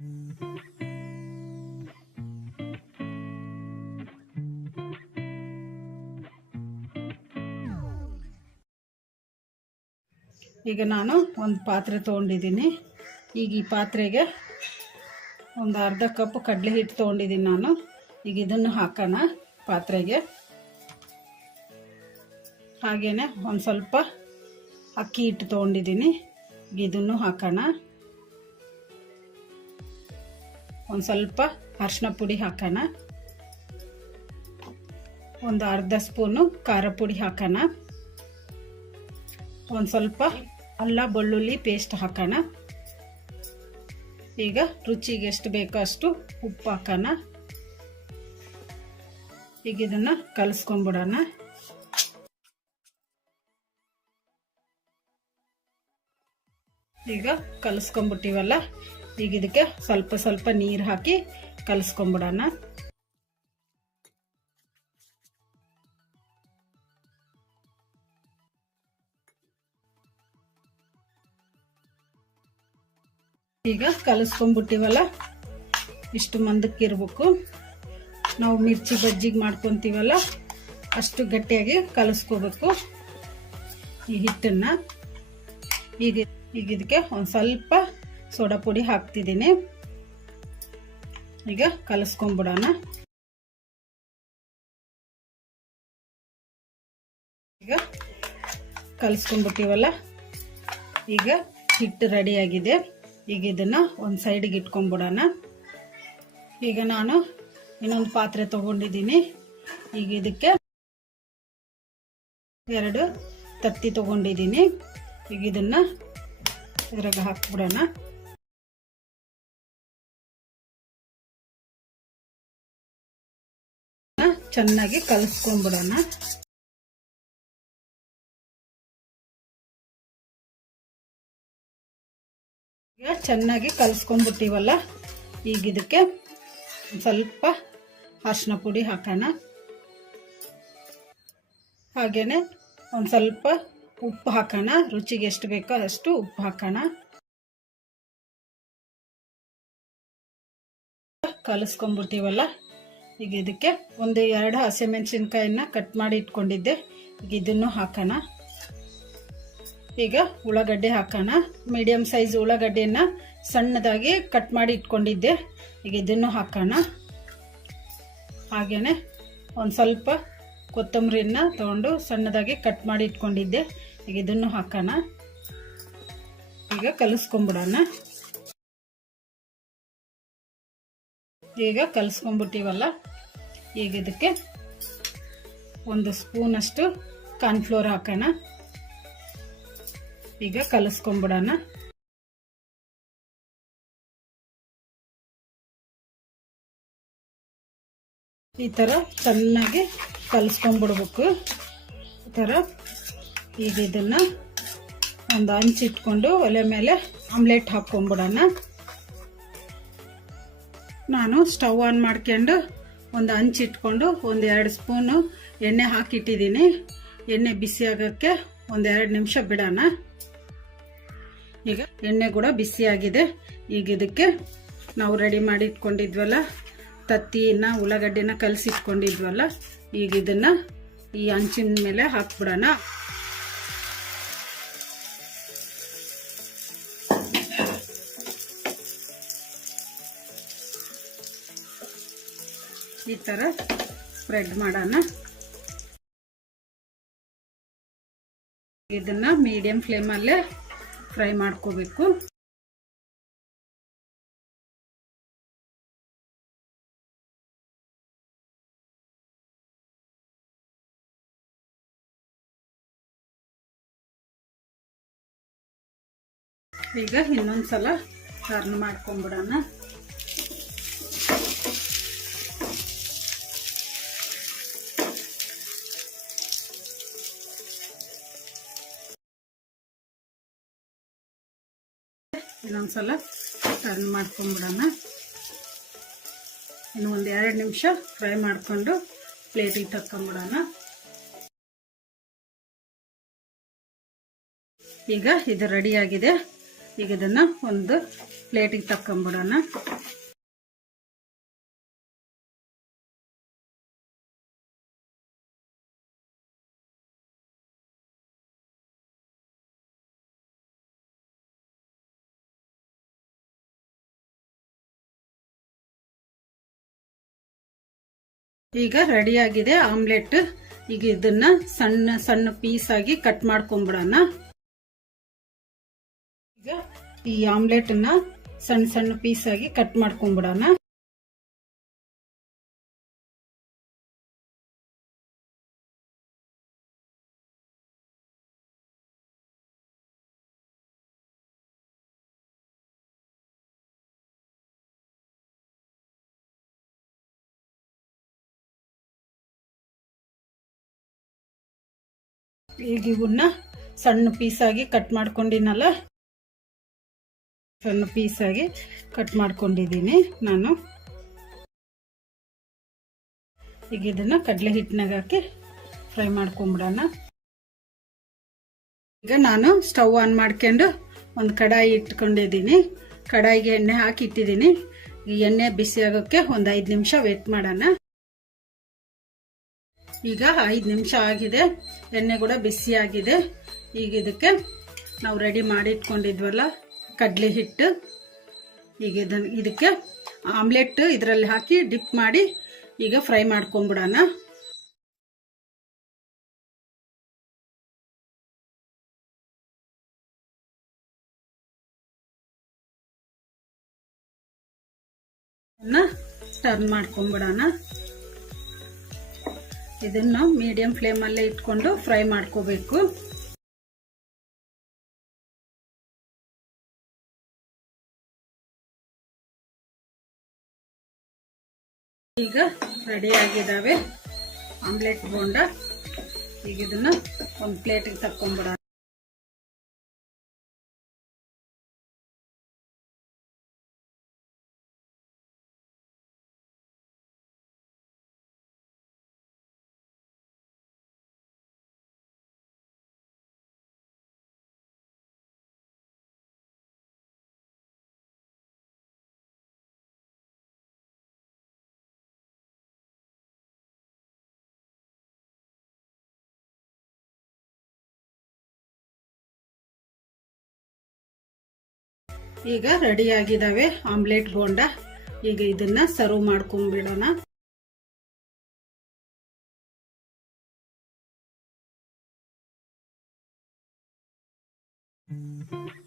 ಈಗ ನಾನು ಒಂದು ಪಾತ್ರೆ ತೊಗೊಂಡಿದ್ದೀನಿ ಈಗ ಈ ಪಾತ್ರೆಗೆ ಒಂದು ಅರ್ಧ ಕಪ್ ಕಡಲೆ ಹಿಟ್ಟು ತೊಗೊಂಡಿದ್ದೀನಿ ನಾನು ಈಗ ಇದನ್ನು ಹಾಕೋಣ ಪಾತ್ರೆಗೆ ಹಾಗೆಯೇ ಒಂದು ಸ್ವಲ್ಪ ಅಕ್ಕಿ ಹಿಟ್ಟು ತೊಗೊಂಡಿದ್ದೀನಿ ಇದನ್ನು ಹಾಕೋಣ ಒಂದು ಸ್ವಲ್ಪ ಅರಿಶಿನ ಪುಡಿ ಹಾಕೋಣ ಒಂದು ಅರ್ಧ ಸ್ಪೂನು ಖಾರ ಪುಡಿ ಹಾಕೋಣ ಒಂದು ಸ್ವಲ್ಪ ಅಲ್ಲ ಬೆಳ್ಳುಳ್ಳಿ ಪೇಸ್ಟ್ ಹಾಕೋಣ ಈಗ ರುಚಿಗೆ ಎಷ್ಟು ಬೇಕೋ ಅಷ್ಟು ಉಪ್ಪು ಹಾಕೋಣ ಈಗ ಇದನ್ನು ಕಲಿಸ್ಕೊಂಡ್ಬಿಡೋಣ ಈಗ ಕಲಿಸ್ಕೊಂಡ್ಬಿಟ್ಟಿವಲ್ಲ ಈಗ ಇದಕ್ಕೆ ಸ್ವಲ್ಪ ಸ್ವಲ್ಪ ನೀರು ಹಾಕಿ ಕಲಸ್ಕೊಂಬಿಡೋಣ ಈಗ ಕಲಸ್ಕೊಂಡ್ಬಿಟ್ಟಿವಲ್ಲ ಇಷ್ಟು ಮಂದಕ್ಕೆ ನಾವು ಮಿರ್ಚಿ ಬಜ್ಜಿಗೆ ಮಾಡ್ಕೊತೀವಲ್ಲ ಅಷ್ಟು ಗಟ್ಟಿಯಾಗಿ ಕಲಸ್ಕೋಬೇಕು ಈ ಹಿಟ್ಟನ್ನು ಈಗ ಈಗ ಇದಕ್ಕೆ ಒಂದು ಸ್ವಲ್ಪ ಸೋಡಾ ಪುಡಿ ಹಾಕ್ತಿದ್ದೀನಿ ಈಗ ಕಲಸ್ಕೊಂಬಿಡೋಣ ಈಗ ಕಲಸ್ಕೊಂಬಿಟ್ಟಿವಲ್ಲ ಈಗ ಹಿಟ್ಟು ರೆಡಿಯಾಗಿದೆ ಈಗ ಇದನ್ನು ಒಂದು ಸೈಡಿಗೆ ಇಟ್ಕೊಂಬಿಡೋಣ ಈಗ ನಾನು ಇನ್ನೊಂದು ಪಾತ್ರೆ ತೊಗೊಂಡಿದ್ದೀನಿ ಈಗ ಇದಕ್ಕೆ ಎರಡು ತತ್ತಿ ತೊಗೊಂಡಿದ್ದೀನಿ ಈಗ ಇದನ್ನು ಇದ್ರಾಗ ಹಾಕ್ಬಿಡೋಣ ಚೆನ್ನಾಗಿ ಕಲಿಸ್ಕೊಂಡ್ಬಿಡೋಣ ಚೆನ್ನಾಗಿ ಕಲಿಸ್ಕೊಂಡ್ಬಿಟ್ಟಿವಲ್ಲ ಈಗ ಇದಕ್ಕೆ ಸ್ವಲ್ಪ ಅರ್ಶಿನ ಪುಡಿ ಹಾಕೋಣ ಹಾಗೇನೆ ಒಂದು ಸ್ವಲ್ಪ ಉಪ್ಪು ಹಾಕೋಣ ರುಚಿಗೆ ಎಷ್ಟು ಬೇಕೋ ಅಷ್ಟು ಉಪ್ಪು ಹಾಕೋಣ ಕಲಿಸ್ಕೊಂಡ್ಬಿಡ್ತೀವಲ್ಲ ಈಗ ಇದಕ್ಕೆ ಒಂದು ಎರಡು ಹಸಿಮೆಣಸಿನ್ಕಾಯನ್ನ ಕಟ್ ಮಾಡಿ ಇಟ್ಕೊಂಡಿದ್ದೆ ಈಗ ಇದನ್ನು ಹಾಕೋಣ ಈಗ ಉಳ್ಳಾಗಡ್ಡೆ ಹಾಕೋಣ ಮೀಡಿಯಮ್ ಸೈಜ್ ಉಳ್ಳಾಗಡ್ಡೆಯನ್ನ ಸಣ್ಣದಾಗಿ ಕಟ್ ಮಾಡಿ ಇಟ್ಕೊಂಡಿದ್ದೆ ಈಗ ಇದನ್ನು ಹಾಕೋಣ ಹಾಗೇ ಒಂದು ಸ್ವಲ್ಪ ಕೊತ್ತಂಬರಿನ ತೊಗೊಂಡು ಸಣ್ಣದಾಗಿ ಕಟ್ ಮಾಡಿ ಇಟ್ಕೊಂಡಿದ್ದೆ ಈಗ ಇದನ್ನು ಹಾಕೋಣ ಈಗ ಕಲಿಸ್ಕೊಂಬಿಡೋಣ ಈಗ ಕಲಿಸ್ಕೊಂಡ್ಬಿಟ್ಟಿವಲ್ಲ ಈಗ ಇದಕ್ಕೆ ಒಂದು ಸ್ಪೂನಷ್ಟು ಕಾರ್ನ್ಫ್ಲೋರ್ ಹಾಕೋಣ ಈಗ ಕಲಿಸ್ಕೊಂಬಿಡೋಣ ಈ ಥರ ಚೆನ್ನಾಗಿ ಕಲಿಸ್ಕೊಂಡ್ಬಿಡ್ಬೇಕು ಈ ಥರ ಈಗ ಇದನ್ನು ಒಂದು ಹಂಚಿಟ್ಕೊಂಡು ಒಲೆ ಮೇಲೆ ಆಮ್ಲೆಟ್ ಹಾಕ್ಕೊಂಬಿಡೋಣ ನಾನು ಸ್ಟವ್ ಆನ್ ಮಾಡ್ಕೊಂಡು ಒಂದು ಹಂಚಿಟ್ಕೊಂಡು ಒಂದು ಎರಡು ಸ್ಪೂನು ಎಣ್ಣೆ ಹಾಕಿಟ್ಟಿದ್ದೀನಿ ಎಣ್ಣೆ ಬಿಸಿ ಆಗೋಕ್ಕೆ ಒಂದು ಎರಡು ನಿಮಿಷ ಬಿಡೋಣ ಈಗ ಎಣ್ಣೆ ಕೂಡ ಬಿಸಿಯಾಗಿದೆ ಈಗ ಇದಕ್ಕೆ ನಾವು ರೆಡಿ ಮಾಡಿ ಇಟ್ಕೊಂಡಿದ್ವಲ್ಲ ತತ್ತಿನ ಉಳ್ಳಾಗಡ್ಡಿನ ಕಲಸಿಟ್ಕೊಂಡಿದ್ವಲ್ಲ ಈಗ ಇದನ್ನು ಈ ಹಂಚಿನ ಮೇಲೆ ಹಾಕ್ಬಿಡೋಣ ಈ ತರ ಸ್ಪ್ರೆಡ್ ಮಾಡೋಣ ಮೀಡಿಯಂ ಫ್ಲೇಮ್ ಫ್ಲೇಮಲ್ಲೇ ಫ್ರೈ ಮಾಡ್ಕೋಬೇಕು ಈಗ ಇನ್ನೊಂದ್ಸಲ ಸಲ ಟರ್ನ್ ಮಾಡ್ಕೊಂಬಿಡೋಣ ಇನ್ನೊಂದ್ಸಲ ಟರ್ನ್ ಮಾಡ್ಕೊಂಬಿಡೋಣ ಇನ್ನು ಒಂದ್ ಎರಡು ನಿಮಿಷ ಫ್ರೈ ಮಾಡಿಕೊಂಡು ಪ್ಲೇಟಿಗೆ ತಕ್ಕೊಂಬಿಡೋಣ ಈಗ ಇದು ರೆಡಿ ಆಗಿದೆ ಈಗ ಇದನ್ನು ಒಂದು ಪ್ಲೇಟಿಗೆ ತಕ್ಕೊಂಬಿಡೋಣ ಈಗ ರೆಡಿ ಆಗಿದೆ ಆಮ್ಲೆಟ್ ಈಗ ಇದನ್ನ ಸಣ್ಣ ಸಣ್ಣ ಪೀಸ್ ಆಗಿ ಕಟ್ ಮಾಡ್ಕೊಂಬಿಡೋಣ ಈಗ ಈ ಆಮ್ಲೆಟ್ ಸಣ್ಣ ಸಣ್ಣ ಪೀಸ್ ಆಗಿ ಕಟ್ ಮಾಡ್ಕೊಂಬಿಡೋಣ ಈಗ ಇವನ್ನ ಸಣ್ಣ ಪೀಸಾಗಿ ಕಟ್ ಮಾಡ್ಕೊಂಡಿನಲ್ಲ ಸಣ್ಣ ಪೀಸಾಗಿ ಕಟ್ ಮಾಡ್ಕೊಂಡಿದ್ದೀನಿ ನಾನು ಈಗ ಇದನ್ನ ಕಡಲೆ ಹಿಟ್ಟಿನಾಗ ಹಾಕಿ ಫ್ರೈ ಮಾಡ್ಕೊಂಬಿಡೋಣ ಈಗ ನಾನು ಸ್ಟವ್ ಆನ್ ಮಾಡ್ಕೊಂಡು ಒಂದು ಕಡಾಯಿ ಇಟ್ಕೊಂಡಿದ್ದೀನಿ ಕಡಾಯಿಗೆ ಎಣ್ಣೆ ಹಾಕಿ ಇಟ್ಟಿದ್ದೀನಿ ಎಣ್ಣೆ ಬಿಸಿ ಆಗೋಕ್ಕೆ ಒಂದು ಐದು ನಿಮಿಷ ವೇಟ್ ಮಾಡೋಣ ಈಗ ಐದು ನಿಮಿಷ ಆಗಿದೆ ಎಣ್ಣೆ ಕೂಡ ಬಿಸಿಯಾಗಿದೆ ಈಗ ಇದಕ್ಕೆ ನಾವು ರೆಡಿ ಮಾಡಿ ಇಟ್ಕೊಂಡಿದ್ವಲ್ಲ ಕಡ್ಲೆ ಹಿಟ್ಟು ಈಗ ಇದನ್ನು ಇದಕ್ಕೆ ಆಮ್ಲೆಟ್ ಇದರಲ್ಲಿ ಹಾಕಿ ಡಿಪ್ ಮಾಡಿ ಈಗ ಫ್ರೈ ಮಾಡ್ಕೊಂಬಿಡೋಣ ಟರ್ನ್ ಮಾಡ್ಕೊಂಬಿಡೋಣ ಇದನ್ನು ಮೀಡಿಯಂ ಅಲ್ಲೇ ಇಟ್ಕೊಂಡು ಫ್ರೈ ಮಾಡ್ಕೋಬೇಕು ಈಗ ರೆಡಿ ಆಗಿದ್ದಾವೆ ಆಮ್ಲೆಟ್ ಬೋಂಡ ಈಗ ಇದನ್ನ ಒಂದು ಪ್ಲೇಟಿಗೆ ತಕ್ಕೊಂಡ್ಬಿಡ ಈಗ ರೆಡಿ ಆಗಿದಾವೆ ಆಮ್ಲೆಟ್ ಬೋಂಡ ಈಗ ಇದನ್ನ ಸರ್ವ್ ಮಾಡ್ಕೊಂಡ್ಬಿಡೋಣ mm